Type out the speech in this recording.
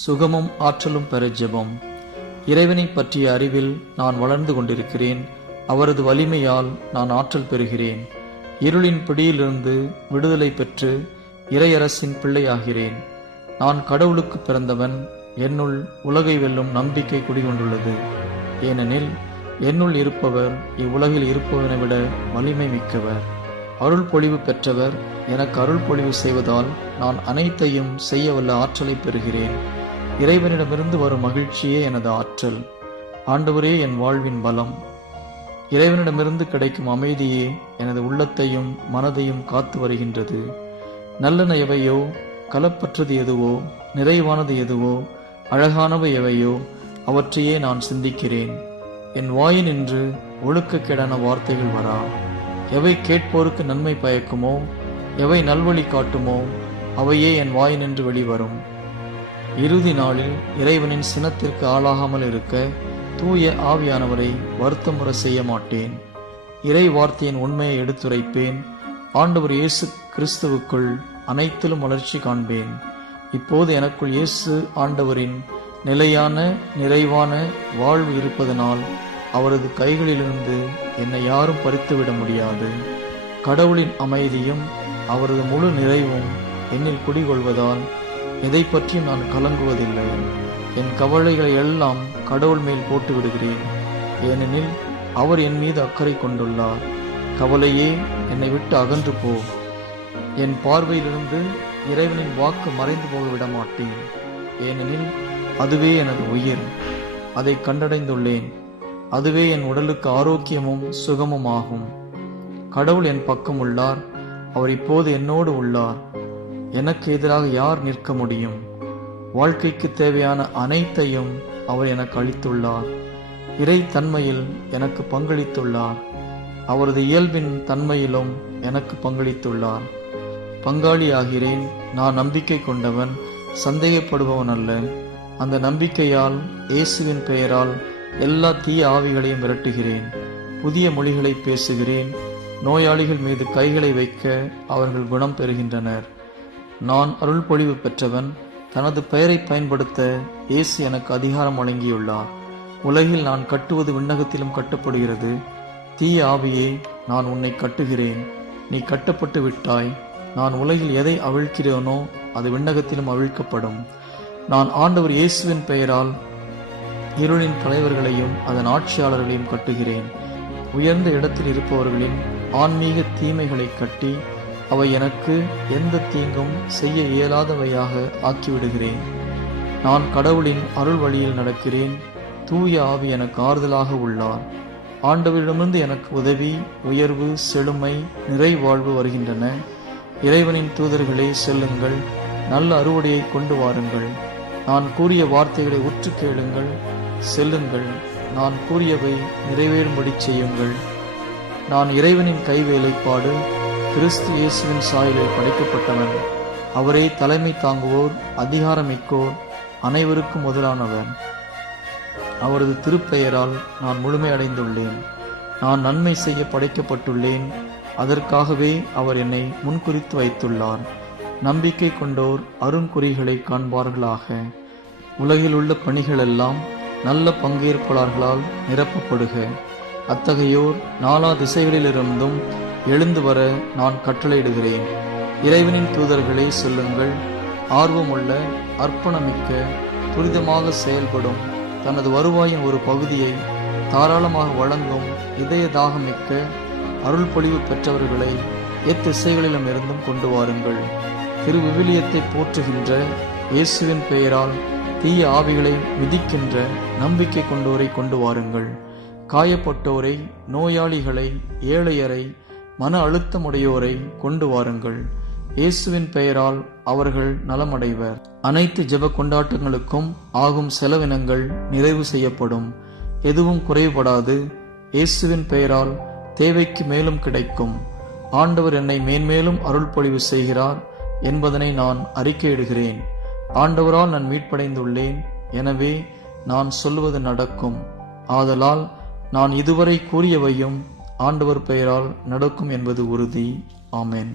சுகமும் ஆற்றலும் பெற ஜெபம். இறைவனை பற்றிய அறிவில் நான் வளர்ந்து கொண்டிருக்கிறேன். அவரது வலிமையால் நான் ஆற்றல் பெறுகிறேன். இருளின் பிடியிலிருந்து விடுதலை பெற்று இறையரசின் பிள்ளையாகிறேன். நான் கடவுளுக்கு பிறந்தவன். என்னுள் உலகை வெல்லும் நம்பிக்கை குடிகொண்டுள்ளது. ஏனெனில் என்னுள் இருப்பவர் இவ்வுலகில் இருப்பவனை விட வலிமை மிக்கவர். அருள் பொழிவு பெற்றவர் எனக்கு அருள் பொழிவு செய்வதால் நான் அனைத்தையும் செய்ய வல்ல ஆற்றலை பெறுகிறேன். இறைவனிடமிருந்து வரும் மகிழ்ச்சியே எனது ஆற்றல். ஆண்டவரே என் வாழ்வின் பலம். இறைவனிடமிருந்து கிடைக்கும் அமைதியே எனது உள்ளத்தையும் மனதையும் காத்து வருகின்றது. நல்லன எவையோ, களப்பற்றது எதுவோ, நிறைவானது எதுவோ, அழகானவை எவையோ அவற்றையே நான் சிந்திக்கிறேன். என் வாயினின்று ஒழுக்கக்கேடான வார்த்தைகள் வரா. எவை கேட்போருக்கு நன்மை பயக்குமோ, எவை நல்வழி காட்டுமோ அவையே என் வாயினின்று வெளிவரும். இறுதி நாளில் இறைவனின் சினத்திற்கு ஆளாகாமல் இருக்க தூய ஆவியானவரை வருத்தமுற செய்ய மாட்டேன். இறை வார்த்தையின் உண்மையை எடுத்துரைப்பேன். ஆண்டவர் இயேசு கிறிஸ்துவுக்குள் அனைத்திலும் வளர்ச்சி காண்பேன். இப்போது எனக்குள் இயேசு ஆண்டவரின் நிலையான நிறைவான வாழ்வு இருப்பதனால் அவரது கைகளிலிருந்து என்னை யாரும் பறித்துவிட முடியாது. கடவுளின் அமைதியும் அவரது முழு நிறைவும் என்னில் குடிகொள்வதால் எதை பற்றியும் நான் கலங்குவதில்லை. என் கவலைகளை எல்லாம் கடவுள் மேல் போட்டு விடுகிறேன். ஏனெனில் அவர் என் மீது அக்கறை கொண்டுள்ளார். கவலையே, என்னை விட்டு அகன்று போ. என் பார்வையிலிருந்து இறைவனின் வாக்கு மறைந்து போக விட மாட்டேன். ஏனெனில் அதுவே எனது உயிர். அதை கண்டடைந்துள்ளேன். அதுவே என் உடலுக்கு ஆரோக்கியமும் சுகமும் ஆகும். கடவுள் என் பக்கம் உள்ளார். அவர் இப்போது என்னோடு உள்ளார். எனக்கு எதிராக யார் நிற்க முடியும்? வாழ்க்கைக்கு தேவையான அனைத்தையும் அவர் எனக்கு அளித்துள்ளார். இறை தன்மையில் எனக்கு பங்களித்துள்ளார். அவரது இயல்பின் தன்மையிலும் எனக்கு பங்களித்துள்ளார். பங்காளியாகிறேன். நான் நம்பிக்கை கொண்டவன், சந்தேகப்படுபவன் அல்ல. அந்த நம்பிக்கையால் இயேசுவின் பெயரால் எல்லா தீய ஆவிகளையும் விரட்டுகிறேன். புதிய மொழிகளை பேசுகிறேன். நோயாளிகள் மீது கைகளை வைக்க அவர்கள் குணம் பெறுகின்றனர். நான் அருள் பொழிவு பெற்றவன். தனது பெயரை பயன்படுத்த இயேசு எனக்கு அதிகாரம் வழங்கியுள்ளார். உலகில் நான் கட்டுவது விண்ணகத்திலும் கட்டப்படுகிறது. தீய ஆவியே, நான் உன்னை கட்டுகிறேன். நீ கட்டப்பட்டு விட்டாய். நான் உலகில் எதை அவிழ்க்கிறேனோ அது விண்ணகத்திலும் அவிழ்க்கப்படும். நான் ஆண்டவர் இயேசுவின் பெயரால் இருளின் தலைவர்களையும் அதன் ஆட்சியாளர்களையும் கட்டுகிறேன். உயர்ந்த இடத்தில் இருப்பவர்களின் ஆன்மீக தீமைகளை கட்டி அவை எனக்கு எந்த தீங்கும் செய்ய இயலாதவையாக ஆக்கிவிடுகிறேன். நான் கடவுளின் அருள் வழியில் நடக்கிறேன். தூய ஆவி எனக்கு ஆறுதலாக உள்ளார். ஆண்டவரிடமிருந்து எனக்கு உதவி, உயர்வு, செழுமை, நிறைவாழ்வு வருகின்றன. இறைவனின் தூதர்களே, செல்லுங்கள். நல்ல அறுவடையை கொண்டு வாருங்கள். நான் கூறிய வார்த்தைகளை உற்று கேளுங்கள். செல்லுங்கள். நான் கூறியவை நிறைவேறும்படி செய்யுங்கள். நான் இறைவனின் கைவேலைப்பாடு. கிறிஸ்து இயேசுவின் சாயலில் படைக்கப்பட்டவன். அவரே தலைமை தாங்குவோர், அதிகாரமிக்கோர், அனைவருக்கும் முதலானவர். அவரது திருப்பெயரால் நான் முழுமையடைந்துள்ளேன். நான் நன்மை செய்ய படைக்கப்பட்டுள்ளேன். அதற்காகவே அவர் என்னை முன்குறித்து வைத்துள்ளார். நம்பிக்கை கொண்டோர் அருங்குறிகளை காண்பார்களாக. உலகில் உள்ள பணிகளெல்லாம் நல்ல பங்கேற்பாளர்களால் நிரப்பப்படுக. அத்தகையோர் நாலா திசைகளிலிருந்தும் எழுந்து வர நான் கட்டளையிடுகிறேன். இறைவனின் தூதர்களே, செல்லுங்கள். ஆர்வமுள்ள, அர்ப்பணமிக்க, துரிதமாக செயல்படும், தனது வருவாயின் ஒரு பகுதியை தாராளமாக வழங்கும் இதய தாகமிக்க அருள் பொழிவு பெற்றவர்களை எத்திசைகளிலும் இருந்தும் கொண்டு வாருங்கள். திருவிவிலியத்தை போற்றுகின்ற இயேசுவின் பெயரால் தீய ஆவிகளை மிதிக்கின்ற நம்பிக்கை கொண்டோரை கொண்டு வாருங்கள். காயப்பட்டோரை, நோயாளிகளை, ஏழையரை, மன அழுத்தமுடையோரை கொண்டு வாருங்கள். இயேசுவின் பெயரால் அவர்கள் நலமடைவர். அனைத்து ஜெப கொண்டாட்டங்களுக்கும் ஆகும் செலவினங்கள் நிறைவு செய்யப்படும். எதுவும் குறைபடாது. இயேசுவின் பெயரால் தேவைக்கு மேலும் கிடைக்கும். ஆண்டவர் என்னை மேன்மேலும் அருள் பொழிவு செய்கிறார் என்பதனை நான் அறிக்கையிடுகிறேன். ஆண்டவரால் நான் மீட்படைந்துள்ளேன். எனவே நான் சொல்வது நடக்கும். ஆதலால் நான் இதுவரை கூறியவையும் ஆண்டவர் பெயரால் நடக்கும் என்பது உறுதி. ஆமென்.